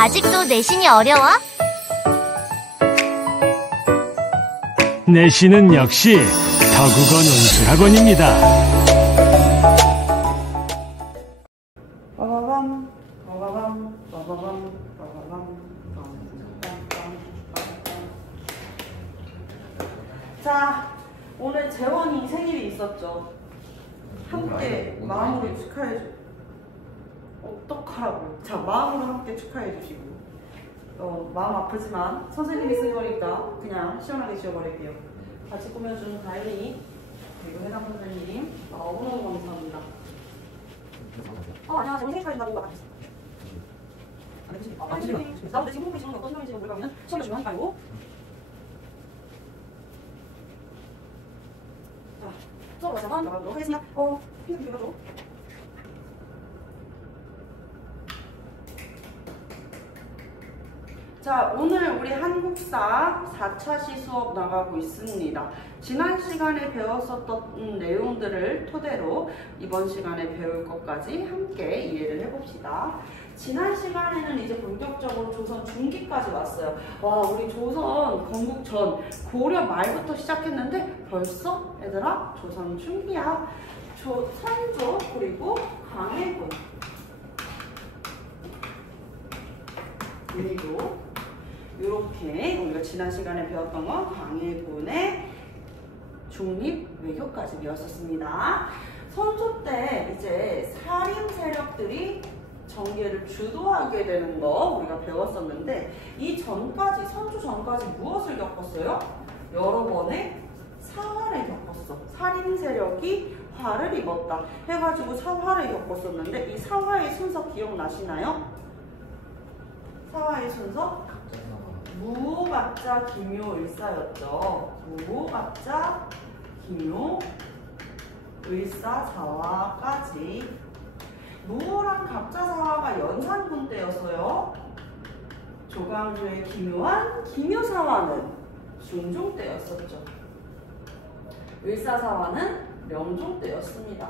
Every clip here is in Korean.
아직도 내신이 어려워? 내신은 역시 더국어 논술학원입니다. 자, 오늘 재원이 생일이 있었죠. 함께 마음으로 축하해줘. 어떡하라고. 자, 마음으로 함께 축하해주시고, 마음 아프지만 선생님이 쓴 거니까 그냥 시원하게 지워버릴게요. 같이 꾸며준 다현이 그리고 해당 선생님 너무너무 감사합니다. 안녕하세요. 오늘 생일 축하해준다고 나가셨어. 나도 지금 호흡이 지금 어떤 상황인지 모르겠는 시험을 중요하니까요. 자, 수업을 잠깐 나가도록 하겠습니다. 핀 빌려줘. 자, 오늘 우리 한국사 4차시 수업 나가고 있습니다. 지난 시간에 배웠었던 내용들을 토대로 이번 시간에 배울 것까지 함께 이해를 해봅시다. 지난 시간에는 이제 본격적으로 조선 중기까지 왔어요. 와, 우리 조선 건국 전 고려 말부터 시작했는데 벌써 얘들아 조선 중기야. 선조 그리고 광해군 그리고 이렇게 우리가 지난 시간에 배웠던 건 광해군의 중립 외교까지 배웠었습니다. 선조 때 이제 살인 세력들이 정계를 주도하게 되는 거 우리가 배웠었는데, 이 전까지, 선조 전까지 무엇을 겪었어요? 여러 번의 사화를 겪었어. 살인 세력이 화를 입었다 해가지고 사화를 겪었었는데, 이 사화의 순서 기억나시나요? 사화의 순서? 무갑자 기묘의사였죠. 무갑자 기묘의사사화까지. 무랑 갑자사화가 연산군 때였어요. 조광조의 기묘한 기묘사화는 중종 때였었죠. 의사사화는 명종 때였습니다.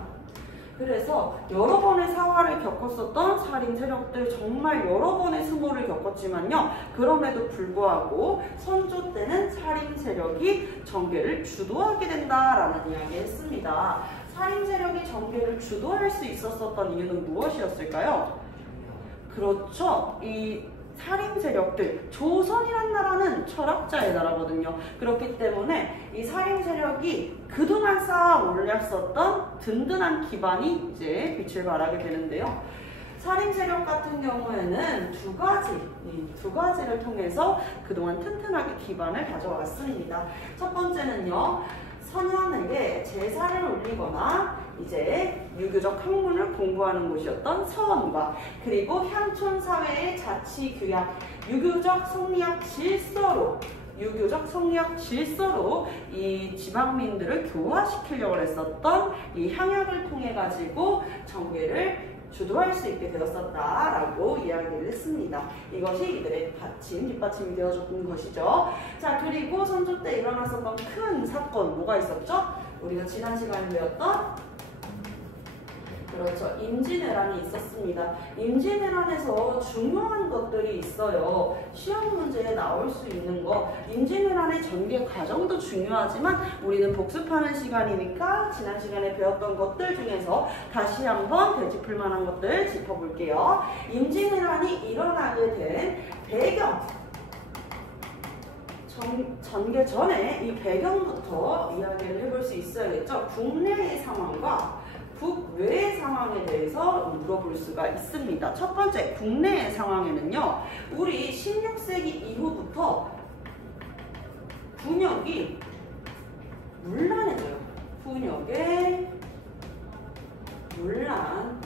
그래서 여러 번의 사화를 겪었었던 살인 세력들, 정말 여러 번의 수모를 겪었지만요, 그럼에도 불구하고 선조 때는 살인 세력이 정계를 주도하게 된다라는 이야기를 했습니다. 살인 세력이 정계를 주도할 수 있었던 이유는 무엇이었을까요? 그렇죠. 이 살인 세력들, 조선이란 나라는 철학자의 나라거든요. 그렇기 때문에 이 살인 세력이 그동안 쌓아 올렸었던 든든한 기반이 이제 빛을 발하게 되는데요. 살인 세력 같은 경우에는 두 가지를 통해서 그동안 튼튼하게 기반을 가져왔습니다. 첫 번째는요, 선현에게 제사를 올리거나 이제 유교적 학문을 공부하는 곳이었던 서원과, 그리고 향촌 사회의 자치 규약, 유교적 성리학 질서로 이 지방민들을 교화시키려고 했었던 이 향약을 통해 가지고 정계를 주도할 수 있게 되었었다라고 이야기를 했습니다. 이것이 이들의 뒷받침이 되어줬던 것이죠. 자, 그리고 선조 때 일어났었던 큰 사건 뭐가 있었죠? 우리가 지난 시간에 배웠던, 그렇죠, 임진왜란이 있었습니다. 임진왜란에서 중요한 것들이 있어요. 시험 문제에 나올 수 있는 거. 임진왜란의 전개 과정도 중요하지만 우리는 복습하는 시간이니까 지난 시간에 배웠던 것들 중에서 다시 한번 되짚을 만한 것들 짚어볼게요. 임진왜란이 일어나게 된 배경, 전개 전에 이 배경부터 이야기를 해볼 수 있어야겠죠. 국내의 상황과 국외의 상황에 대해서 물어볼 수가 있습니다. 첫 번째, 국내의 상황에는요, 우리 16세기 이후부터 군역이 문란해져요. 군역의 문란.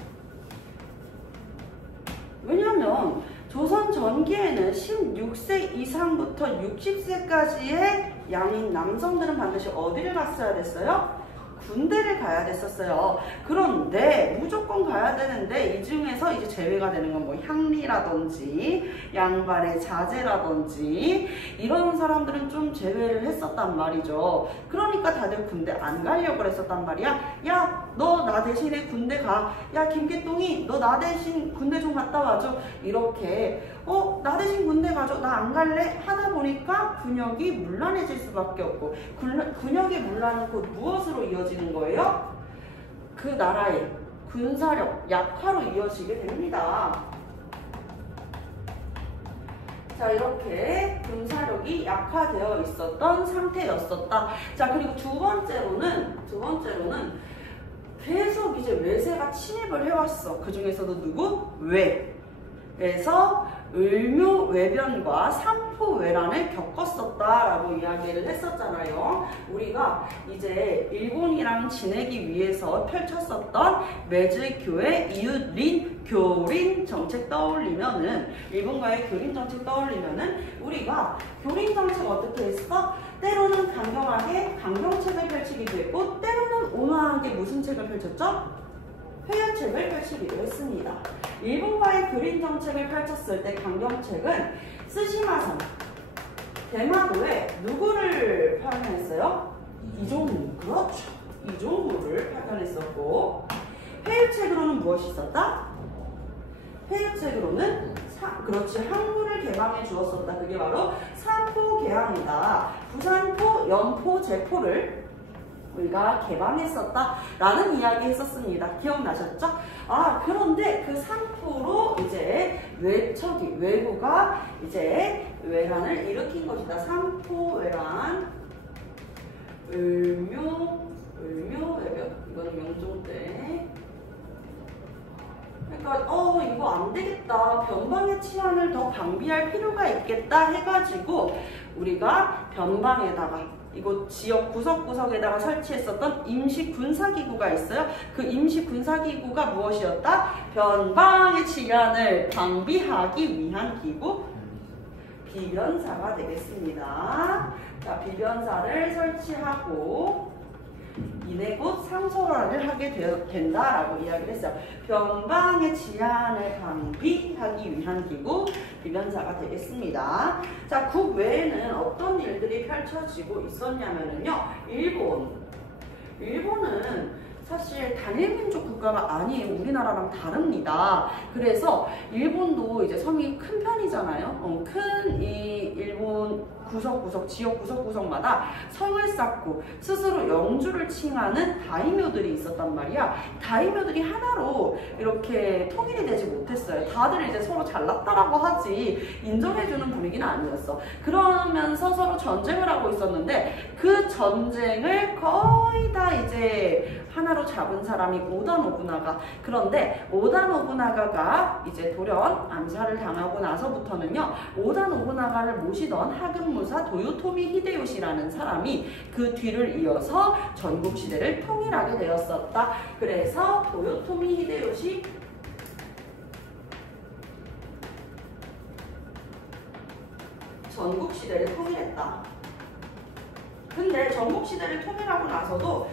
왜냐하면 조선 전기에는 16세 이상부터 60세까지의 양인 남성들은 반드시 어디를 갔어야 됐어요? 군대를 가야 됐었어요. 그런데 무조건 가야 되는데 이 중에서 이제 제외가 되는 건 뭐 향리라든지 양반의 자제라든지 이런 사람들은 좀 제외를 했었단 말이죠. 그러니까 다들 군대 안 가려고 했었단 말이야. 야, 너 나 대신에 군대 가. 야, 김기똥이 너 나 대신 군대 좀 갔다 와줘. 이렇게 나 대신 군대 가줘, 나 안 갈래 하다 보니까 근육이 문란해질 수밖에 없고, 근육의 문란은 곧 무엇으로 이어지는 거예요? 그 나라의 군사력 약화로 이어지게 됩니다. 자, 이렇게 군사력이 약화되어 있었던 상태였었다. 자, 그리고 두 번째로는 계속 이제 외세가 침입을 해왔어. 그 중에서도 누구? 외. 그래서 을묘외변과 삼포외란을 겪었었다라고 이야기를 했었잖아요. 우리가 이제 일본이랑 지내기 위해서 펼쳤었던 매즈교의 이웃린 교린 정책 떠올리면은, 일본과의 교린 정책 떠올리면은 우리가 교린 정책 어떻게 했어? 때로는 강경하게 강경책을 펼치기도 했고, 때로는 온화하게 무슨 책을 펼쳤죠? 회유책을 펼치기도 했습니다. 일본과의 교린 정책을 펼쳤을 때 강경책은 스시마산, 대마도에 누구를 파견했어요? 이종무. 그렇죠. 이종무를 파견했었고, 회유책으로는 무엇이 있었다? 회유책으로는 그렇지, 항구를 개방해 주었었다. 그게 바로 삼포개항이다. 부산포, 연포, 제포를 우리가 개방했었다 라는 이야기 했었습니다. 기억나셨죠? 그런데 그 삼포로 이제 외구가 이제 외란을 일으킨 것이다. 삼포외란, 을묘외변, 이거는 명종 때. 그러니까 이거 안 되겠다, 변방의 치안을 더 방비할 필요가 있겠다 해가지고 우리가 변방에다가 이곳 지역 구석구석에다가 설치했었던 임시 군사기구가 있어요. 그 임시 군사기구가 무엇이었다? 변방의 치안을 방비하기 위한 기구, 비변사가 되겠습니다. 자, 비변사를 설치하고 이내 곧 상소를 하게 된다라고 이야기를 했어요. 변방의 치안을 방비하기 위한 기구, 비변사가 되겠습니다. 자, 국외에는 어떤 일들이 펼쳐지고 있었냐면요. 일본은 사실 단일민족 국가가 아니에요. 우리나라랑 다릅니다. 그래서 일본도 이제 섬이 큰 편이잖아요. 큰 이 일본 구석구석, 지역 구석구석마다 성을 쌓고 스스로 영주를 칭하는 다이묘들이 있었단 말이야. 다이묘들이 하나로 이렇게 통일이 되지 못했어요. 다들 이제 서로 잘났다라고 하지 인정해주는 분위기는 아니었어. 그러면서 서로 전쟁을 하고 있었는데, 그 전쟁을 거의 다 이제 하나로 잡은 사람이 오다 노부나가. 그런데 오다 노부나가가 이제 돌연 암살을 당하고 나서부터는요, 오다 노부나가를 모시던 하급무사 도요토미 히데요시라는 사람이 그 뒤를 이어서 전국시대를 통일하게 되었었다. 그래서 도요토미 히데요시 전국시대를 통일했다. 근데 전국시대를 통일하고 나서도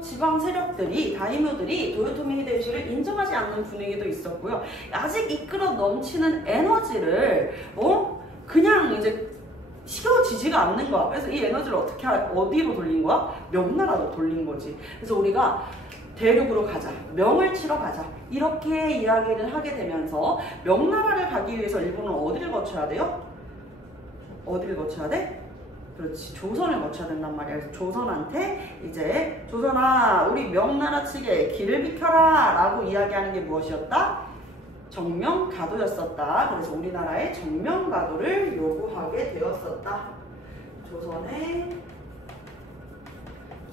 지방 세력들이, 다이묘들이 도요토미 히데요시를 인정하지 않는 분위기도 있었고요. 아직 이끌어 넘치는 에너지를 그냥 이제 식어지지가 않는 거야. 그래서 이 에너지를 어디로 돌린 거야? 명나라로 돌린 거지. 그래서 우리가 대륙으로 가자, 명을 치러 가자, 이렇게 이야기를 하게 되면서 명나라를 가기 위해서 일본은 어디를 거쳐야 돼요? 어디를 거쳐야 돼? 그렇지, 조선을 거쳐야 된단 말이야. 그래서 조선한테 이제 조선아, 우리 명나라 측에 길을 비켜라 라고 이야기하는 게 무엇이었다? 정명가도였었다. 그래서 우리나라의 정명가도를 요구하게 되었었다. 조선의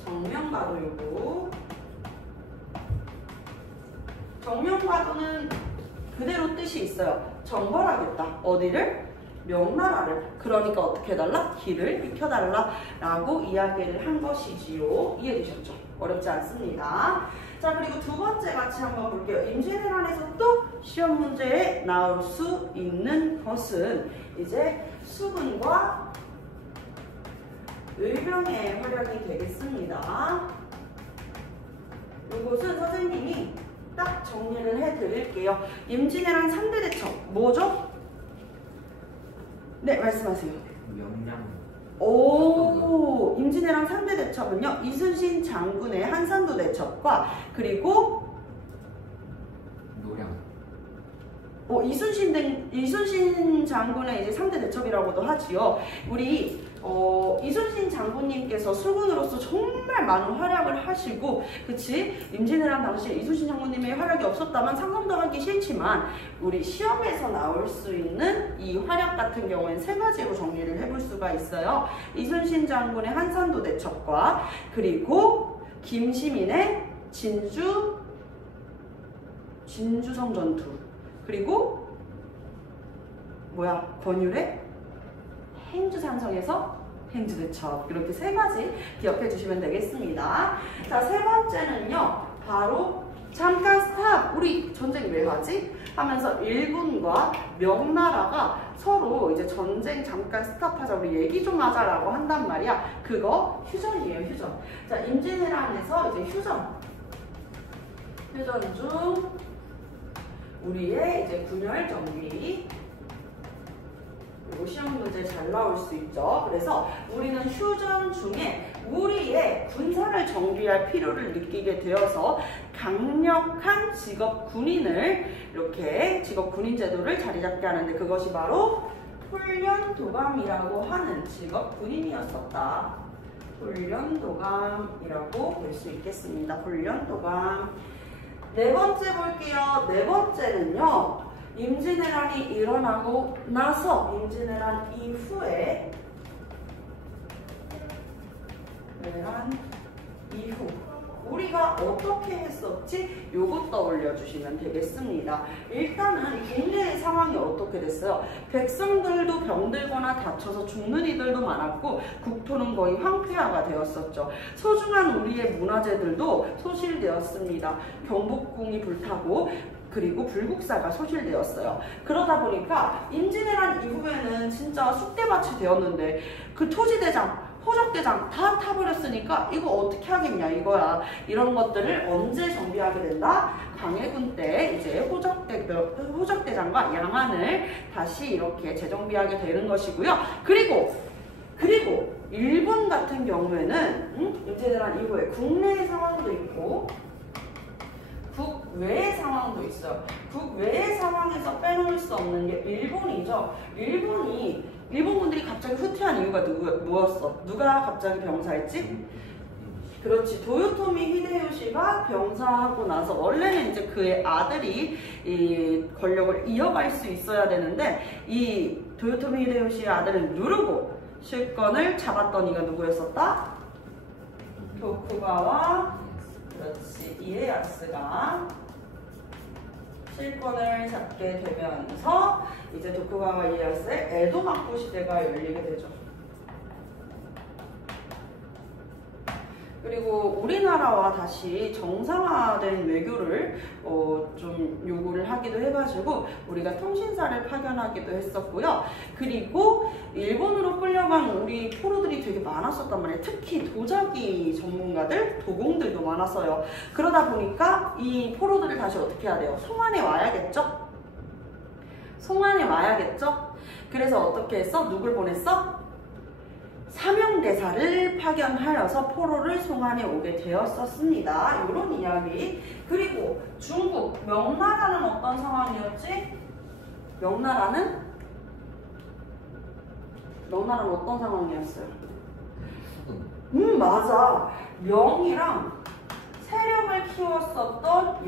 정명가도 요구. 정명가도는 그대로 뜻이 있어요. 정벌하겠다. 어디를? 명나라를. 그러니까 어떻게 해달라? 길을 비켜달라 라고 이야기를 한 것이지요. 이해되셨죠? 어렵지 않습니다. 자, 그리고 두 번째 같이 한번 볼게요. 임진왜란에서 또 시험 문제에 나올 수 있는 것은 이제 수군과 의병의 활약이 되겠습니다. 이것은 선생님이 딱 정리를 해드릴게요. 임진왜란 3대 대첩 뭐죠? 네, 말씀하세요. 명량. 오, 임진왜란 3대 대첩은요, 이순신 장군의 한산도 대첩과, 그리고 노량. 이순신 장군의 이제 3대 대첩이라고도 하지요. 우리 이순신 장군님께서 수군으로서 정말 많은 활약을 하시고, 그치? 임진왜란 당시에 이순신 장군님의 활약이 없었다면 상상도 하기 싫지만, 우리 시험에서 나올 수 있는 이 활약 같은 경우에는 세 가지로 정리를 해볼 수가 있어요. 이순신 장군의 한산도 대첩과, 그리고 김시민의 진주성 전투, 그리고 권율의 행주산성에서 행주대첩, 이렇게 세 가지 기억해 주시면 되겠습니다. 자, 세 번째는요, 바로 잠깐 스탑! 우리 전쟁 왜 하지? 하면서 일본과 명나라가 서로 이제 전쟁 잠깐 스탑하자, 우리 얘기 좀 하자라고 한단 말이야. 그거 휴전이에요, 휴전. 자, 임진왜란에서 이제 휴전 중 우리의 이제 군열 정비, 그리고 시험 문제 잘 나올 수 있죠. 그래서 우리는 휴전 중에 우리의 군사를 정비할 필요를 느끼게 되어서 강력한 직업 군인을, 이렇게 직업 군인 제도를 자리 잡게 하는데, 그것이 바로 훈련도감이라고 하는 직업 군인이었었다. 훈련도감이라고 볼 수 있겠습니다. 훈련도감. 네 번째 볼게요. 네 번째는요, 임진왜란이 일어나고 나서, 임진왜란 이후에, 우리가 어떻게 했었지? 요거 떠올려 주시면 되겠습니다. 일단은 국내의 상황이 어떻게 됐어요? 백성들도 병들거나 다쳐서 죽는 이들도 많았고, 국토는 거의 황폐화가 되었었죠. 소중한 우리의 문화재들도 소실되었습니다. 경복궁이 불타고, 그리고 불국사가 소실되었어요. 그러다 보니까 임진왜란 이후에는 진짜 쑥대밭이 되었는데, 그 토지대장, 호적대장 다 타버렸으니까 이거 어떻게 하겠냐 이거야. 이런 것들을 언제 정비하게 된다? 광해군 때 이제 호적대장과 양안을 다시 이렇게 재정비하게 되는 것이고요. 그리고 일본 같은 경우에는 임진왜란 이후에 국내의 상황도 있고 국외의 상황도 있어요. 국외의 상황에서 빼놓을 수 없는 게 일본이죠. 일본 분들이 갑자기 후퇴한 이유가 무엇이었어? 누가 갑자기 병사했지? 그렇지. 도요토미 히데요시가 병사하고 나서, 원래는 이제 그의 아들이 이 권력을 이어갈 수 있어야 되는데, 이 도요토미 히데요시의 아들은 누르고 실권을 잡았던 이가 누구였었다? 토쿠가와, 그렇지, 이에야스가 실권을 잡게 되면서 이제 도쿠가와 이에야스의 에도 막부 시대가 열리게 되죠. 그리고 우리나라와 다시 정상화된 외교를 좀 요구를 하기도 해가지고 우리가 통신사를 파견하기도 했었고요. 그리고 일본으로 끌려간 우리 포로들이 되게 많았었단 말이에요. 특히 도자기 전문가들, 도공들도 많았어요. 그러다 보니까 이 포로들을 다시 어떻게 해야 돼요? 송환해 와야겠죠? 송환해 와야겠죠? 그래서 어떻게 했어? 누굴 보냈어? 사명대사를 파견하여서 포로를 송환해 오게 되었었습니다. 이런 이야기. 그리고 중국, 명나라는 어떤 상황이었지? 명나라는 어떤 상황이었어요? 맞아. 명이랑 세력을 키웠었던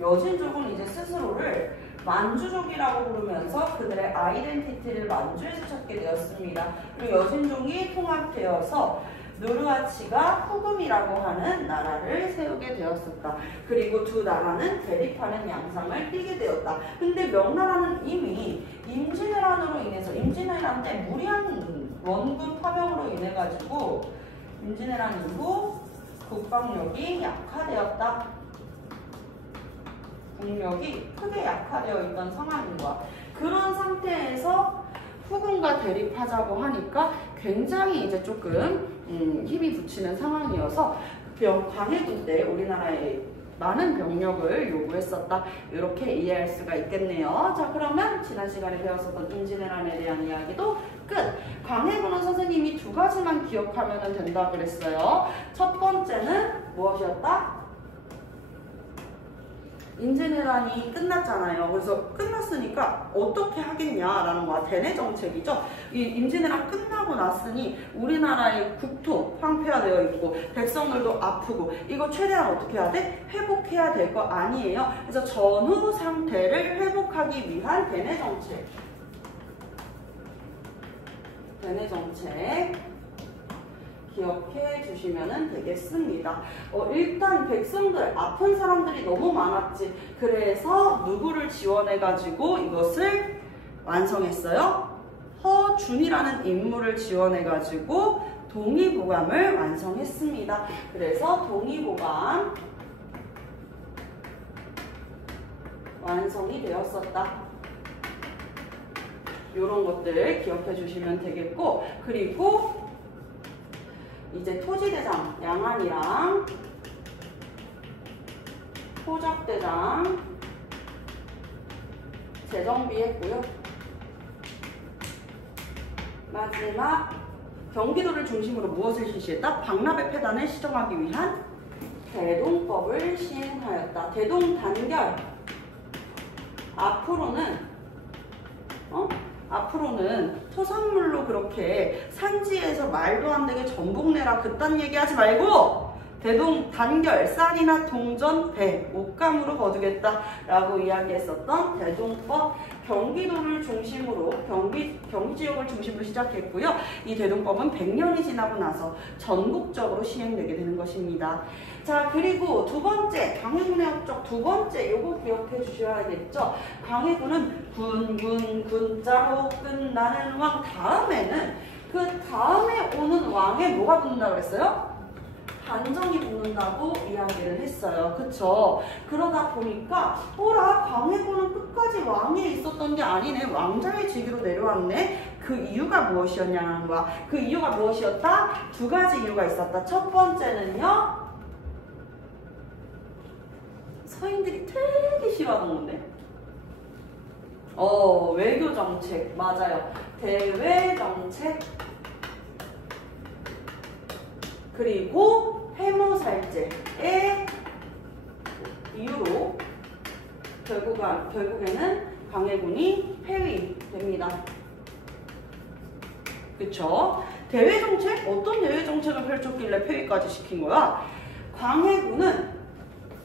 여진족은 이제 스스로를 만주족이라고 부르면서 그들의 아이덴티티를 만주에서 찾게 되었습니다. 그리고 여진족이 통합되어서 누르하치가 후금이라고 하는 나라를 세우게 되었었다. 그리고 두 나라는 대립하는 양상을 띠게 되었다. 근데 명나라는 이미 임진왜란으로 인해서, 임진왜란 때 무리한 원군 파병으로 인해 가지고 임진왜란 이후 국방력이 약화되었다. 국력이 크게 약화되어 있던 상황인 거야. 그런 상태에서 후금과 대립하자고 하니까 굉장히 이제 조금 힘이 붙이는 상황이어서 광해군 때 우리나라에 많은 병력을 요구했었다. 이렇게 이해할 수가 있겠네요. 자, 그러면 지난 시간에 배웠었던 임진왜란에 대한 이야기도 끝! 광해군은 선생님이 두 가지만 기억하면 된다 그랬어요. 첫 번째는 무엇이었다? 임진왜란이 끝났잖아요. 그래서 끝났으니까 어떻게 하겠냐라는 거야. 대내 정책이죠. 이 임진왜란 끝나고 났으니 우리나라의 국토 황폐화되어 있고 백성들도 아프고 이거 최대한 어떻게 해야 돼? 회복해야 될 거 아니에요. 그래서 전후 상태를 회복하기 위한 대내 정책. 대내 정책 기억해 주시면 되겠습니다. 일단 백성들, 아픈 사람들이 너무 많았지. 그래서 누구를 지원해가지고 이것을 완성했어요? 허준이라는 인물을 지원해가지고 동의보감을 완성했습니다. 그래서 동의보감 완성이 되었었다. 이런 것들 기억해 주시면 되겠고, 그리고 이제 토지대장 양안이랑 토적대장 재정비했고요. 마지막 경기도를 중심으로 무엇을 실시했다? 박람회 폐단을 시정하기 위한 대동법을 시행하였다. 대동단결. 앞으로는 토산물로 그렇게 산지에서 말도 안 되게 전복 내라 그딴 얘기하지 말고 대동 단결 쌀이나 동전 배 옷감으로 거두겠다 라고 이야기했었던 대동법. 경기도를 중심으로 경기 지역을 중심으로 시작했고요. 이 대동법은 100년이 지나고 나서 전국적으로 시행되게 되는 것입니다. 자, 그리고 두 번째 광해군의 업적 두 번째 요거 기억해 주셔야겠죠. 광해군은 군자로 끝나는 왕 다음에는 그 다음에 오는 왕에 뭐가 붙는다고 그랬어요? 반정이 붙는다고 이야기를 했어요. 그쵸? 그러다 보니까 광해군은 끝까지 왕에 있었던 게 아니네. 왕자의 직위로 내려왔네. 그 이유가 무엇이었냐는 거야. 그 이유가 무엇이었다? 두 가지 이유가 있었다. 첫 번째는요. 서인들이 되게 싫어하는 건데. 외교 정책. 맞아요. 대외 정책. 그리고 해모살제의 이유로 결국에는 광해군이 폐위됩니다. 그쵸? 대외정책? 어떤 대외정책을 펼쳤길래 폐위까지 시킨 거야? 광해군은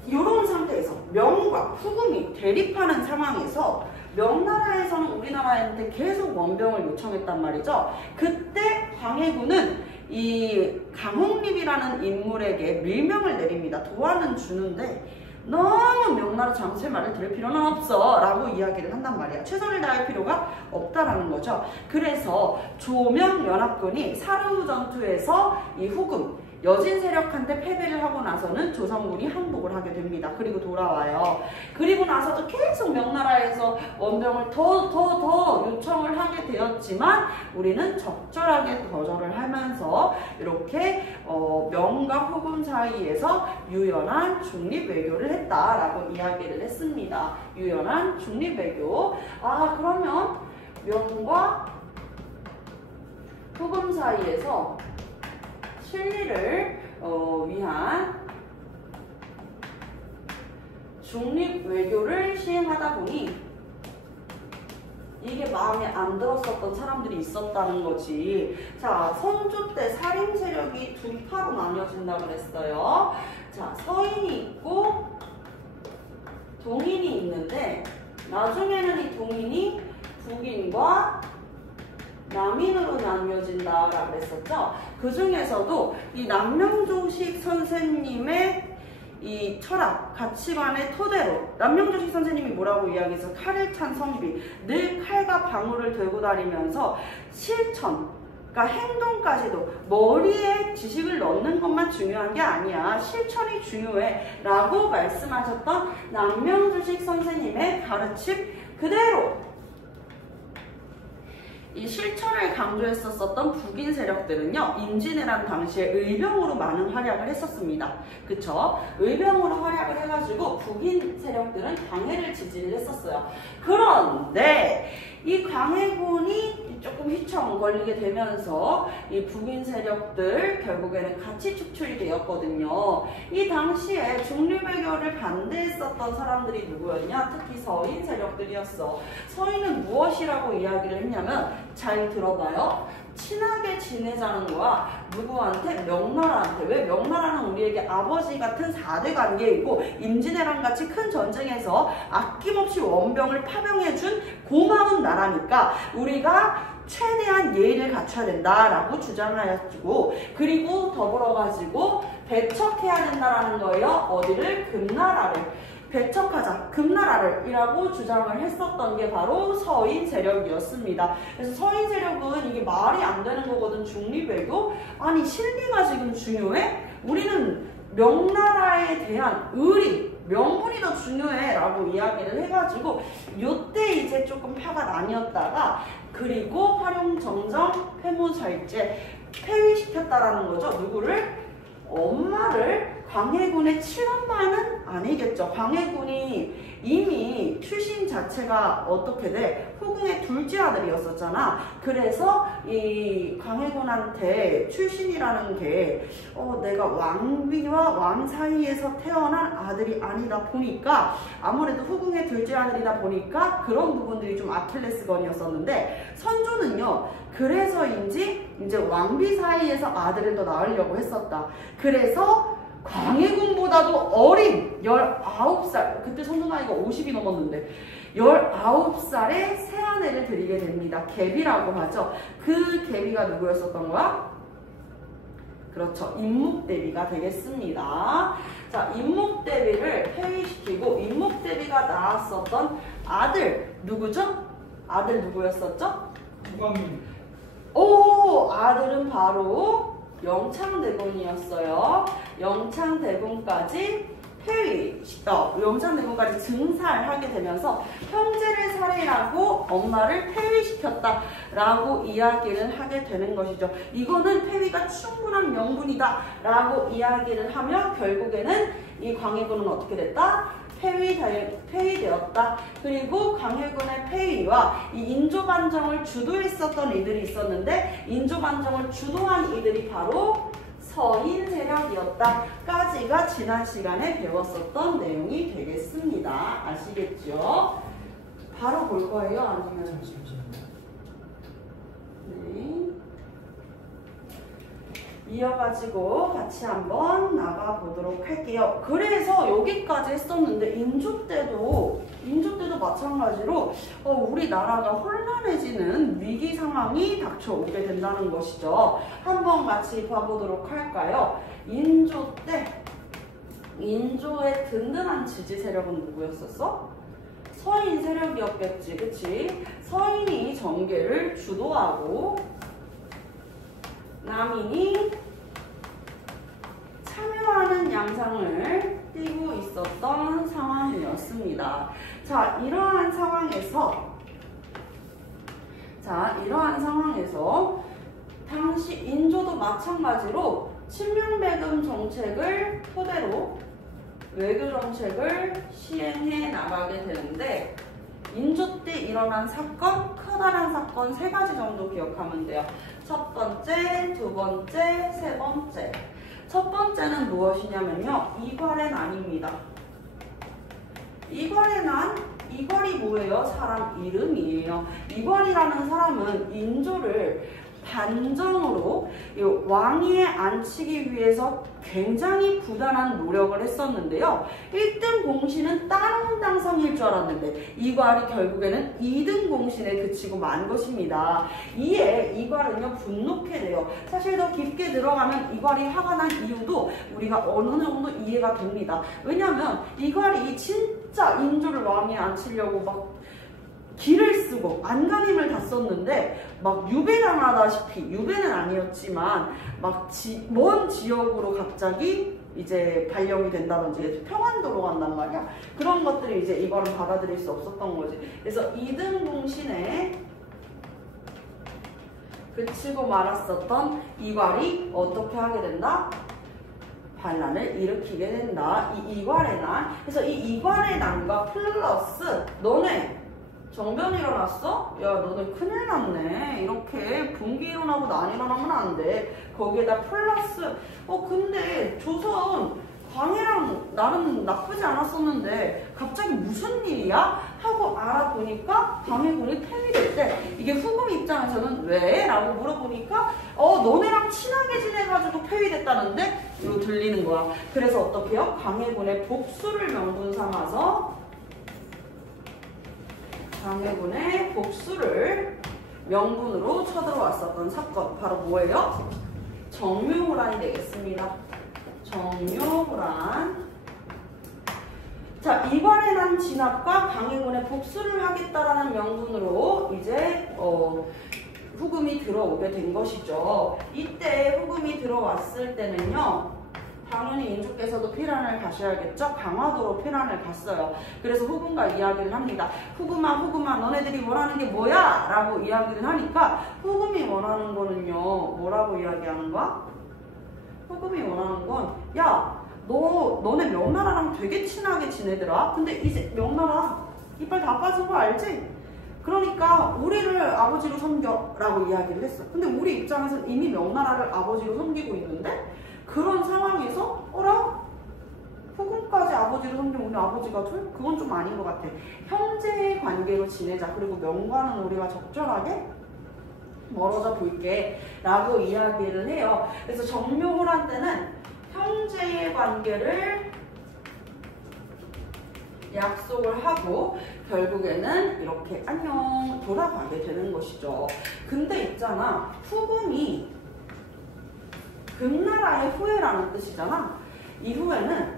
이런 상태에서 명과 후금이 대립하는 상황에서 명나라에서는 우리나라한테 계속 원병을 요청했단 말이죠. 그때 광해군은 이 강홍립이라는 인물에게 밀명을 내립니다. 도안은 주는데 너무 명나라 장수의 말을 들을 필요는 없어 라고 이야기를 한단 말이야. 최선을 다할 필요가 없다라는 거죠. 그래서 조명연합군이 사르후 전투에서 이 후금 여진 세력한테 패배를 하고 나서는 조선군이 항복을 하게 됩니다. 그리고 돌아와요. 그리고 나서도 계속 명나라에서 원병을 더 요청을 하게 되었지만 우리는 적절하게 거절을 하면서 이렇게 명과 후금 사이에서 유연한 중립 외교를 했다라고 이야기를 했습니다. 유연한 중립 외교. 그러면 명과 후금 사이에서 실리를 위한 중립 외교를 시행하다 보니 이게 마음에 안 들었었던 사람들이 있었다는 거지. 자, 선조 때 살인 세력이 두 파로 나뉘어진다고 그랬어요. 자, 서인이 있고 동인이 있는데 나중에는 이 동인이 북인과 남인으로 나뉘어진다라고 했었죠. 그 중에서도 이 남명조식 선생님의 이 철학, 가치관의 토대로 남명조식 선생님이 뭐라고 이야기해서 칼을 찬 성비, 늘 칼과 방울을 들고 다니면서 실천, 그러니까 행동까지도 머리에 지식을 넣는 것만 중요한 게 아니야. 실천이 중요해 라고 말씀하셨던 남명조식 선생님의 가르침 그대로 이 실천을 강조했었던 북인 세력들은요, 임진왜란 당시에 의병으로 많은 활약을 했었습니다. 그쵸? 의병으로 활약을 해가지고 북인 세력들은 광해를 지지를 했었어요. 그런데 이 광해군이 조금 휘청거리게 되면서 이 북인 세력들 결국에는 같이 축출이 되었거든요. 이 당시에 중립외교를 반대했었던 사람들이 누구였냐? 특히 서인 세력들이었어. 서인은 무엇이라고 이야기를 했냐면, 잘 들어봐요. 친하게 지내자는 거야. 누구한테? 명나라한테. 왜? 명나라는 우리에게 아버지 같은 4대 관계이고 임진왜란 같이 큰 전쟁에서 아낌없이 원병을 파병해준 고마운 나라니까 우리가 최대한 예의를 갖춰야 된다라고 주장을 하였고, 그리고 더불어가지고 배척해야 된다라는 거예요. 어디를? 금나라를. 배척하자, 금나라를 이라고 주장을 했었던 게 바로 서인 세력이었습니다. 그래서 서인 세력은 이게 말이 안 되는 거거든. 중립외교? 아니 실리가 지금 중요해? 우리는 명나라에 대한 의리, 명분이 더 중요해 라고 이야기를 해가지고 요때 이제 조금 파가 나뉘었다가, 그리고 활용정정, 폐무살제, 폐위시켰다라는 거죠. 누구를? 엄마를. 광해군의 친엄마는 아니겠죠. 광해군이 이미 출신 자체가 어떻게 돼? 후궁의 둘째 아들이었었잖아. 그래서 이 광해군한테 출신이라는 게 내가 왕비와 왕 사이에서 태어난 아들이 아니다 보니까, 아무래도 후궁의 둘째 아들이다 보니까 그런 부분들이 좀 아킬레스건이었었는데, 선조는요 그래서인지 이제 왕비 사이에서 아들을 더 낳으려고 했었다. 그래서 광해군보다도 어린 19살, 그때 선조 나이가 50이 넘었는데 19살에 새아내를 드리게 됩니다. 계비라고 하죠. 그 계비가 누구였었던 거야? 그렇죠. 인목대비가 되겠습니다. 자, 인목대비를 폐위시키고 인목대비가 낳았었던 아들 누구죠? 아들 누구였었죠? 국왕님. 오, 아들은 바로 영창대군이었어요. 영창대군까지 영창대군까지 증살하게 되면서 형제를 살해하고 엄마를 폐위시켰다라고 이야기를 하게 되는 것이죠. 이거는 폐위가 충분한 명분이다 라고 이야기를 하며 결국에는 이 광해군은 어떻게 됐다? 폐위되었다. 그리고 광해군의 폐위와 이 인조반정을 주도했었던 이들이 있었는데, 인조반정을 주도한 이들이 바로 서인 세력이었다까지가 지난 시간에 배웠었던 내용이 되겠습니다. 아시겠죠? 바로 볼 거예요? 아니면? 네. 이어가지고 같이 한번 나가보도록 할게요. 그래서 여기까지 했었는데 인조 때도 마찬가지로 우리나라가 혼란해지는 위기 상황이 닥쳐오게 된다는 것이죠. 한번 같이 봐보도록 할까요? 인조 때 인조의 든든한 지지 세력은 누구였었어? 서인 세력이었겠지, 그치? 서인이 정계를 주도하고 남인이 참여하는 양상을 띠고 있었던 상황이었습니다. 자, 이러한 상황에서 당시 인조도 마찬가지로 친명배금 정책을 토대로 외교 정책을 시행해 나가게 되는데, 인조 때 일어난 사건, 커다란 사건 3가지 정도 기억하면 돼요. 첫 번째, 두 번째, 세 번째. 첫 번째는 무엇이냐면요, 이괄해난입니다. 이괄해난, 이괄이 뭐예요? 사람 이름이에요. 이괄이라는 사람은 인조를 반정으로 왕위에 앉히기 위해서 굉장히 부단한 노력을 했었는데요. 1등 공신은 다른 당성일 줄 알았는데 이괄이 결국에는 2등 공신에 그치고 만 것입니다. 이에 이괄은요 분노케 돼요. 사실 더 깊게 들어가면 이괄이 화가 난 이유도 우리가 어느 정도 이해가 됩니다. 왜냐하면 이괄이 진짜 인조를 왕위에 앉히려고 막 기를 쓰고 안간힘을 다 썼는데 막 유배당하다시피, 유배는 아니었지만 막 먼 지역으로 갑자기 이제 발령이 된다든지 평안도로 간단 말이야. 그런 것들이 이제 이거는 받아들일 수 없었던 거지. 그래서 2등 공신에 그치고 말았었던 이괄이 어떻게 하게 된다? 반란을 일으키게 된다. 이 이괄의 난. 그래서 이 이괄의 난과 플러스 너네 정변 일어났어? 야, 너네 큰일 났네. 이렇게 분기 일어나고 난 일어나면 안 돼. 거기에다 플러스, 근데 조선 광해랑 나는 나쁘지 않았었는데 갑자기 무슨 일이야? 하고 알아보니까 광해군이 폐위됐대. 이게 후금 입장에서는 왜? 라고 물어보니까 너네랑 친하게 지내가지고 폐위됐다는데? 이거 들리는 거야. 그래서 어떻게 해요? 광해군의 복수를 명분 삼아서 광해군의 복수를 명분으로 쳐들어왔었던 사건, 바로 뭐예요? 정묘호란이 되겠습니다. 정묘호란. 자, 이발에 난 진압과 광해군의 복수를 하겠다라는 명분으로 이제 후금이 들어오게 된 것이죠. 이때 후금이 들어왔을 때는요, 당연히 인주께서도 피란을 가셔야겠죠. 강화도로 피란을 갔어요. 그래서 후금과 이야기를 합니다. 후금아 너네들이 원하는 게 뭐야? 라고 이야기를 하니까 후금이 원하는 거는요, 뭐라고 이야기하는 거야? 후금이 원하는 건, 야, 너네 명나라랑 되게 친하게 지내더라. 근데 이제 명나라 이빨 다 빠진 거 알지? 그러니까 우리를 아버지로 섬겨라고 이야기를 했어. 근데 우리 입장에서는 이미 명나라를 아버지로 섬기고 있는데, 그런 상황에서 후금까지 아버지로 섬기면 우리 아버지가 돼? 그건 좀 아닌 것 같아. 형제의 관계로 지내자. 그리고 명과는 우리가 적절하게 멀어져 볼게 라고 이야기를 해요. 그래서 정묘호란 때는 형제의 관계를 약속을 하고 결국에는 이렇게 안녕 돌아가게 되는 것이죠. 근데 있잖아, 후금이 금나라의 후예라는 뜻이잖아. 이 후예는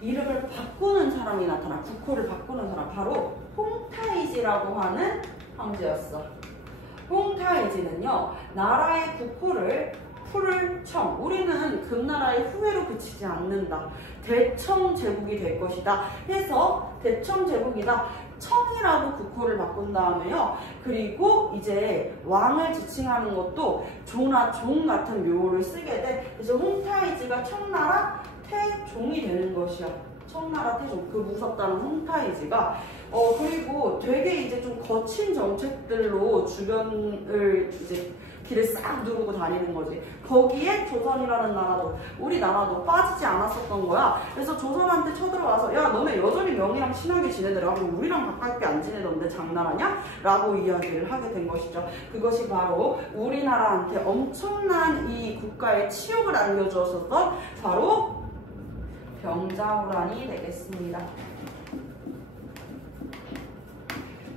이름을 바꾸는 사람이 나타나. 국호를 바꾸는 사람, 바로 홍타이지라고 하는 황제였어. 홍타이지는요, 나라의 국호를 풀을 청, 우리는 금나라의 후예로 그치지 않는다. 대청 제국이 될 것이다 해서 대청 제국이다, 청이라고 국호를 바꾼 다음에요. 그리고 이제 왕을 지칭하는 것도 조나 종 같은 묘를 쓰게 돼. 그래서 홍타이지가 청나라 태종이 되는 것이야. 청나라 태종, 그 무섭다는 홍타이지가. 그리고 되게 이제 좀 거친 정책들로 주변을 이제 길을 싹 누르고 다니는 거지. 거기에 조선이라는 나라도, 우리나라도 빠지지 않았었던 거야. 그래서 조선한테 쳐들어와서, 야, 너네 여전히 명이랑 친하게 지내더라. 그럼 우리랑 가깝게 안 지내던데 장난하냐? 라고 이야기를 하게 된 것이죠. 그것이 바로 우리나라한테 엄청난 이 국가의 치욕을 안겨주었었던 바로 병자호란이 되겠습니다.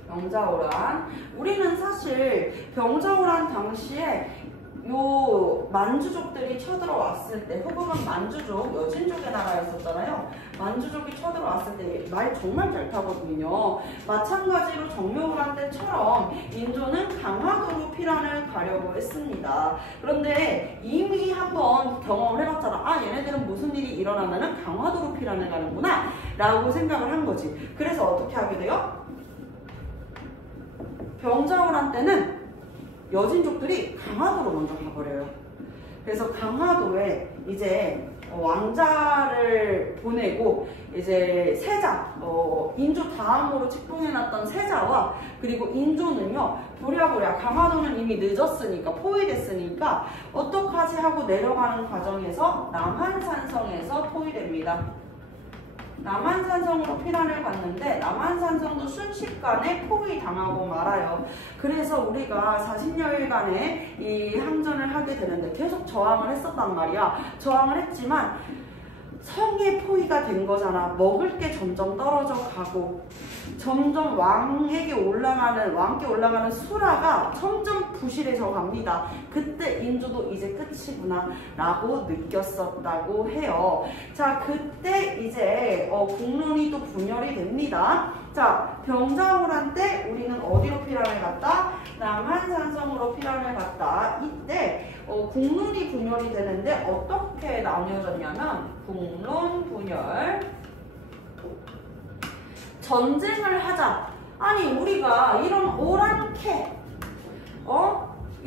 병자호란. 우리는 사실 병자호란 당시에 요 만주족들이 쳐들어왔을 때, 후금은 만주족, 여진족의 나라였었잖아요. 만주족이 쳐들어왔을 때 말 정말 잘 타거든요. 마찬가지로 정묘호란 때처럼 인조는 강화도로 피란을 가려고 했습니다. 그런데 이미 한번 경험을 해봤잖아. 얘네들은 무슨 일이 일어나면은 강화도로 피란을 가는구나 라고 생각을 한 거지. 그래서 어떻게 하게 돼요? 병자호란 때는 여진족들이 강화도로 먼저 가버려요. 그래서 강화도에 이제 왕자를 보내고, 이제 세자, 인조 다음으로 책봉해놨던 세자와, 그리고 인조는요, 부랴부랴 강화도는 이미 늦었으니까, 포위됐으니까 어떡하지 하고 내려가는 과정에서 남한산성에서 포위됩니다. 남한산성으로 피란을 갔는데 남한산성도 순식간에 포위당하고 말아요. 그래서 우리가 40여일간의 이 항전을 하게 되는데 계속 저항을 했었단 말이야. 저항을 했지만 성에 포위가 된 거잖아. 먹을 게 점점 떨어져 가고, 점점 왕께 올라가는 수라가 점점 부실해져 갑니다. 그때 인조도 이제 끝이구나 라고 느꼈었다고 해요. 자, 그때 이제 국론이 또 분열이 됩니다. 자, 병자호란 때 우리는 어디로 피란을 갔다? 남한산성으로 피란을 갔다. 이때 국론이 분열이 되는데 어떻게 나뉘어졌냐면, 국론 분열, 전쟁을 하자. 아니, 우리가 이런 오랑캐,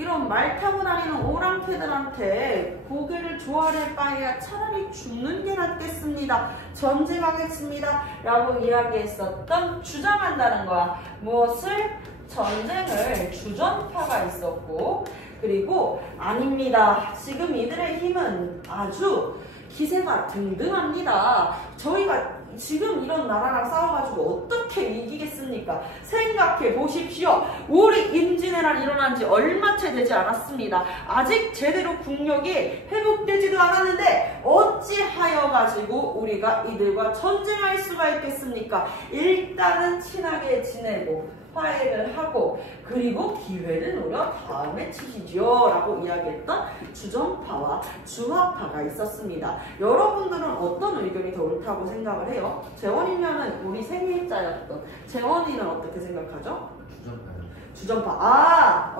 이런 말 타고 다니는 오랑캐들한테 고개를 조아릴 바에야 차라리 죽는 게 낫겠습니다. 전쟁하겠습니다. 라고 이야기했었던, 주장한다는 거야. 무엇을? 전쟁을. 주전파가 있었고, 그리고 아닙니다. 지금 이들의 힘은 아주 기세가 등등합니다. 저희가 지금 이런 나라랑 싸워가지고 어떻게 이기겠습니까? 생각해 보십시오. 우리 임진왜란 일어난 지 얼마 채 되지 않았습니다. 아직 제대로 국력이 회복되지도 않았는데 어찌하여 가지고 우리가 이들과 전쟁할 수가 있겠습니까? 일단은 친하게 지내고 화해를 하고 그리고 기회를 노려 다음에 치시죠 라고 이야기했던 주전파와 주화파가 있었습니다. 여러분들은 어떤 의견이 더 옳다고 생각을 해요? 재원이면은 우리 생일자였던 재원이는 어떻게 생각하죠? 주전파요. 주전파.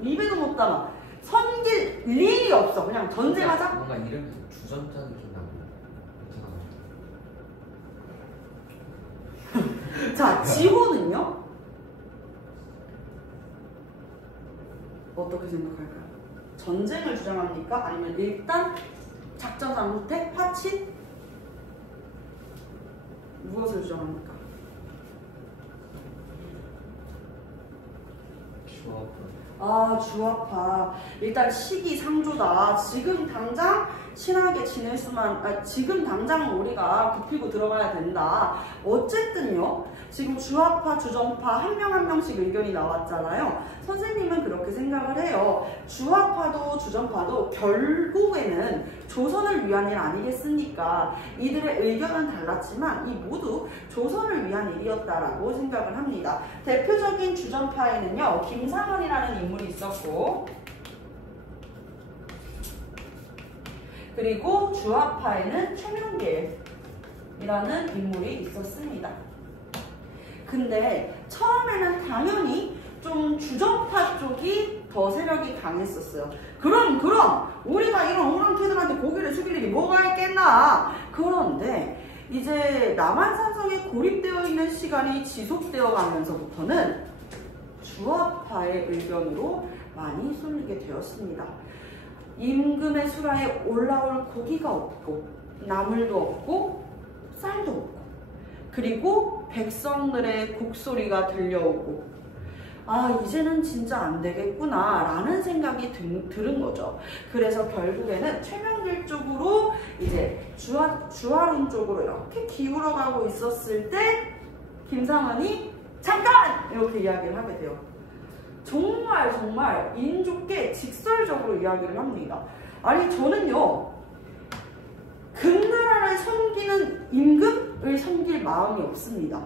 입에도 못 담아. 섬길 일이 없어. 그냥 전쟁하자. 뭔가 이름에서 주전자는 좀 나고. 자, 지호는요? 어떻게 생각할까요? 전쟁을 주장합니까? 아니면 일단 작전상 후퇴? 파치? 무엇을 주장합니까? 주화파. 일단 시기상조다. 지금 당장 친하게 지낼 수만, 지금 당장 우리가 굽히고 들어가야 된다. 어쨌든요, 지금 주화파, 주전파 한 명 한 명씩 의견이 나왔잖아요. 선생님은 그렇게 생각을 해요. 주화파도 주전파도 결국에는 조선을 위한 일 아니겠습니까? 이들의 의견은 달랐지만 이 모두 조선을 위한 일이었다라고 생각을 합니다. 대표적인 주전파에는요, 김상헌이라는 인물이 있었고, 그리고 주화파에는 최명길이라는 인물이 있었습니다. 근데 처음에는 당연히 좀 주전파 쪽이 더 세력이 강했었어요. 그럼 우리가 이런 오랑캐들한테 고개를 숙일 일이 뭐가 있겠나. 그런데 이제 남한산성에 고립되어 있는 시간이 지속되어 가면서부터는 주화파의 의견으로 많이 쏠리게 되었습니다. 임금의 수라에 올라올 고기가 없고 나물도 없고 쌀도 없고, 그리고 백성들의 곡소리가 들려오고, 이제는 진짜 안 되겠구나 라는 생각이 들은 거죠. 그래서 결국에는 최명길 쪽으로 이제 주화론 쪽으로 이렇게 기울어가고 있었을 때 김상헌이 잠깐! 이렇게 이야기를 하게 돼요. 정말 인 좋게 직설적으로 이야기를 합니다. 아니, 저는요, 금나라를 섬기는 임금을 섬길 마음이 없습니다.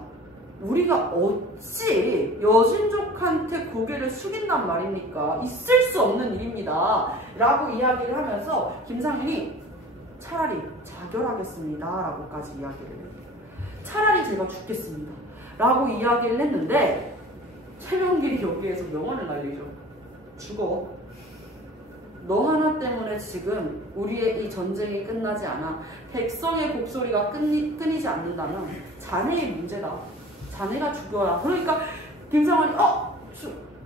우리가 어찌 여신족한테 고개를 숙인단 말입니까? 있을 수 없는 일입니다. 라고 이야기를 하면서 김상현이 차라리 자결하겠습니다. 라고까지 이야기를 해요. 차라리 제가 죽겠습니다. 라고 이야기를 했는데 최명길이 여기에서 명언을 날리죠. 죽어. 너 하나 때문에 지금 우리의 이 전쟁이 끝나지 않아. 백성의 곡소리가 끊이지 않는다면 자네의 문제다. 자네가 죽어라. 그러니까 김상헌이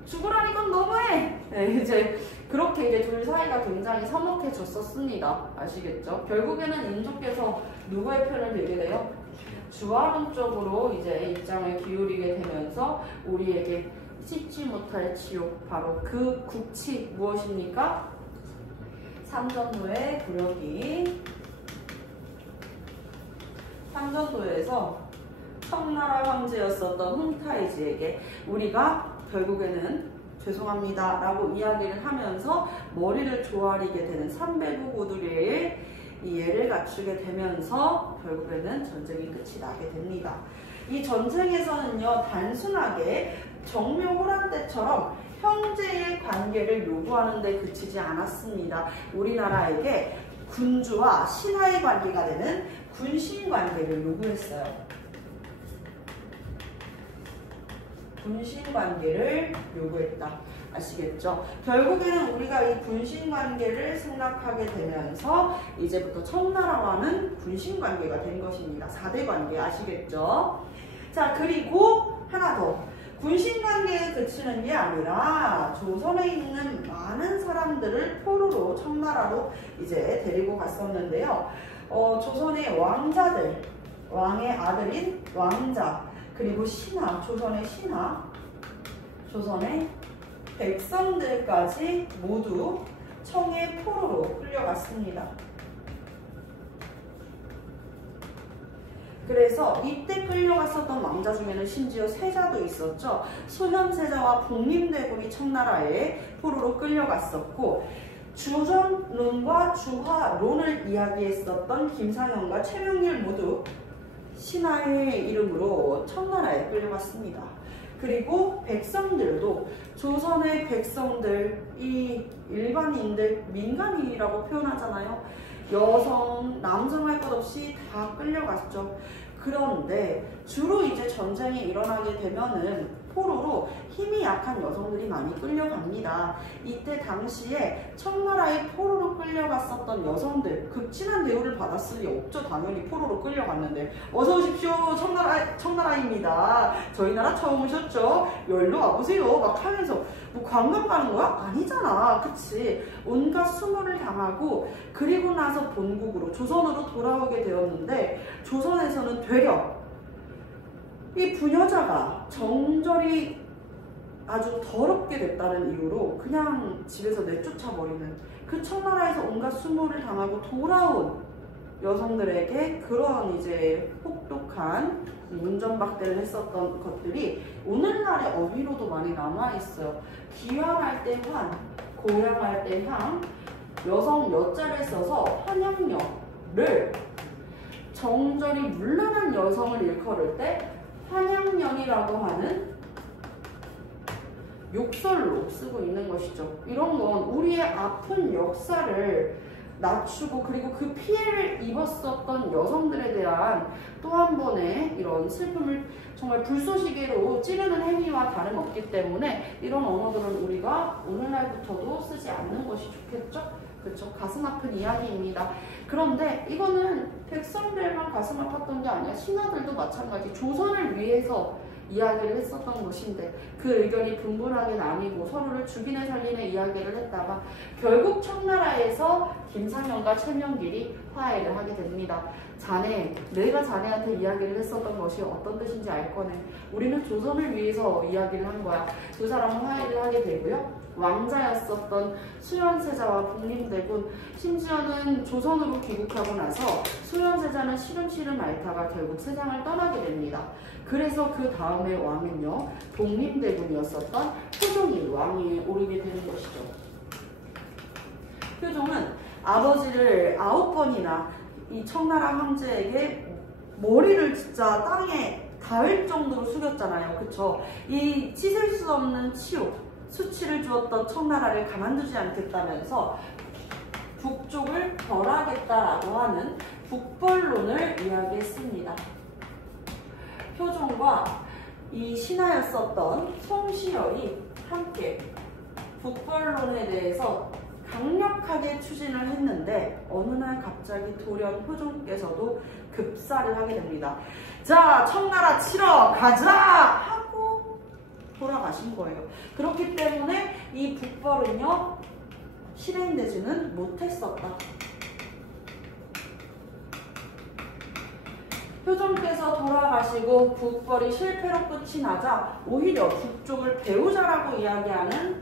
죽으라니까 너무해. 네, 이제 그렇게 이제 둘 사이가 굉장히 서먹해졌었습니다. 아시겠죠? 결국에는 인조께서 누구의 편을 들게 돼요? 주화론 쪽으로 이제 입장을 기울이게 되면서 우리에게 씻지 못할 지옥, 바로 그 국치 무엇입니까? 삼전도의 부력이 삼전도에서 청나라 황제였었던 훈타이지에게 우리가 결국에는 죄송합니다 라고 이야기를 하면서 머리를 조아리게 되는 삼배구고들의 이 예를 갖추게 되면서 결국에는 전쟁이 끝이 나게 됩니다. 이 전쟁에서는요, 단순하게 정묘호란 때처럼 형제의 관계를 요구하는 데 그치지 않았습니다. 우리나라에게 군주와 신하의 관계가 되는 군신 관계를 요구했어요. 군신 관계를 요구했다. 아시겠죠? 결국에는 우리가 이 군신 관계를 생각하게 되면서 이제부터 청나라와는 군신 관계가 된 것입니다. 4대 관계 아시겠죠? 자, 그리고 하나 더. 군신관계에 그치는 게 아니라 조선에 있는 많은 사람들을 포로로 청나라로 이제 데리고 갔었는데요. 조선의 왕자들, 왕의 아들인 왕자, 그리고 신하, 조선의 신하, 조선의 백성들까지 모두 청의 포로로 끌려갔습니다. 그래서 이때 끌려갔었던 왕자 중에는 심지어 세자도 있었죠. 수현세자와 복림대군이 청나라에 포로로 끌려갔었고, 주전론과 주화론을 이야기했었던 김상현과 최명길 모두 신하의 이름으로 청나라에 끌려갔습니다. 그리고 백성들도 조선의 백성들, 이 일반인들, 민간인이라고 표현하잖아요. 여성, 남성 할 것 없이 다 끌려갔죠. 그런데 주로 이제 전쟁이 일어나게 되면은 포로로 힘이 약한 여성들이 많이 끌려갑니다. 이때 당시에 청나라에 포로로 끌려갔었던 여성들, 극진한 대우를 받았을 리 없죠. 당연히 포로로 끌려갔는데. 어서 오십시오. 청나라입니다. 저희 나라 처음 오셨죠? 열로 와보세요. 막 하면서 뭐 관광 가는 거야? 아니잖아. 그치? 온갖 수모를 당하고, 그리고 나서 본국으로, 조선으로 돌아오게 되었는데, 조선에서는 되려 이 부녀자가 정절이 아주 더럽게 됐다는 이유로 그냥 집에서 내쫓아버리는, 그 청나라에서 온갖 수모를 당하고 돌아온 여성들에게 그런 이제 혹독한 문전박대를 했었던 것들이 오늘날의 어휘로도 많이 남아있어요. 귀환할 때 환, 고향할 때 향, 여성 여자를 써서 환양녀를, 정절이 문란한 여성을 일컬을 때 환양년이라고 하는 욕설로 쓰고 있는 것이죠. 이런 건 우리의 아픈 역사를 낮추고, 그리고 그 피해를 입었었던 여성들에 대한 또 한 번의 이런 슬픔을 정말 불쏘시개로 찌르는 행위와 다름없기 때문에 이런 언어들은 우리가 오늘날부터도 쓰지 않는 것이 좋겠죠? 그렇죠? 가슴 아픈 이야기입니다. 그런데 이거는 백성들만 가슴 아팠던 게 아니라 신하들도 마찬가지, 조선을 위해서 이야기를 했었던 것인데 그 의견이 분분하게 나뉘고 서로를 죽이네 살리네 이야기를 했다가 결국 청나라에서 김상현과 최명길이 화해를 하게 됩니다. 자네, 내가 자네한테 이야기를 했었던 것이 어떤 뜻인지 알 거네. 우리는 조선을 위해서 이야기를 한 거야. 두 사람은 화해를 하게 되고요. 왕자였었던 수현세자와 복림대군, 심지어는 조선으로 귀국하고 나서 수현세자는 시름시름 앓다가 결국 세상을 떠나게 됩니다. 그래서 그 다음에 왕은요, 복림대군이었었던 효종이 왕위에 오르게 되는 것이죠. 효종은 아버지를 9번이나 이 청나라 황제에게 머리를 진짜 땅에 닿을 정도로 숙였잖아요. 그쵸? 이 찢을 수 없는 치욕, 수치를 주었던 청나라를 가만두지 않겠다면서 북쪽을 벌하겠다라고 하는 북벌론을 이야기했습니다. 효종과 이 신하였었던 송시열이 함께 북벌론에 대해서 강력하게 추진을 했는데 어느 날 갑자기 돌연 효종께서도 급사를 하게 됩니다. 자, 청나라 치러 가자! 하고 돌아가신 거예요. 그렇기 때문에 이 북벌은요, 실행되지는 못했었다. 효종께서 돌아가시고 북벌이 실패로 끝이 나자 오히려 북쪽을 배우자라고 이야기하는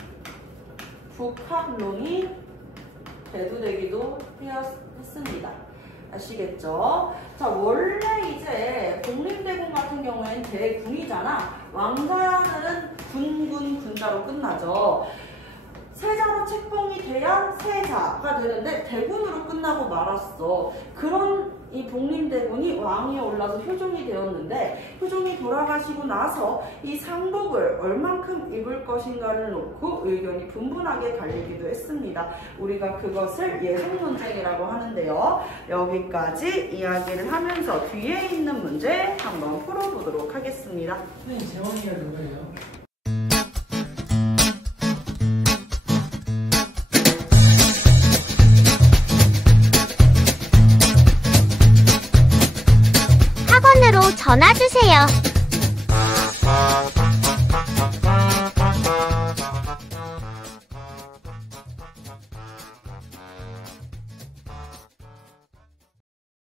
북학론이 대두되기도 했습니다. 아시겠죠? 자, 원래 이제 복림대군 같은 경우에는 대군이잖아. 왕자들은 군자로 끝나죠. 세자로 책봉이 돼야 세자가 되는데 대군으로 끝나고 말았어. 그런 이 복림대군이 왕위에 올라서 효종이 되었는데, 효종이 돌아가시고 나서 이 상복을 얼만큼 입을 것인가를 놓고 의견이 분분하게 갈리기도 했습니다. 우리가 그것을 예성논쟁이라고 하는데요. 여기까지 이야기를 하면서 뒤에 있는 문제 한번 풀어보도록 하겠습니다. 선생님, 재원이가 누구예요? 전화 주세요.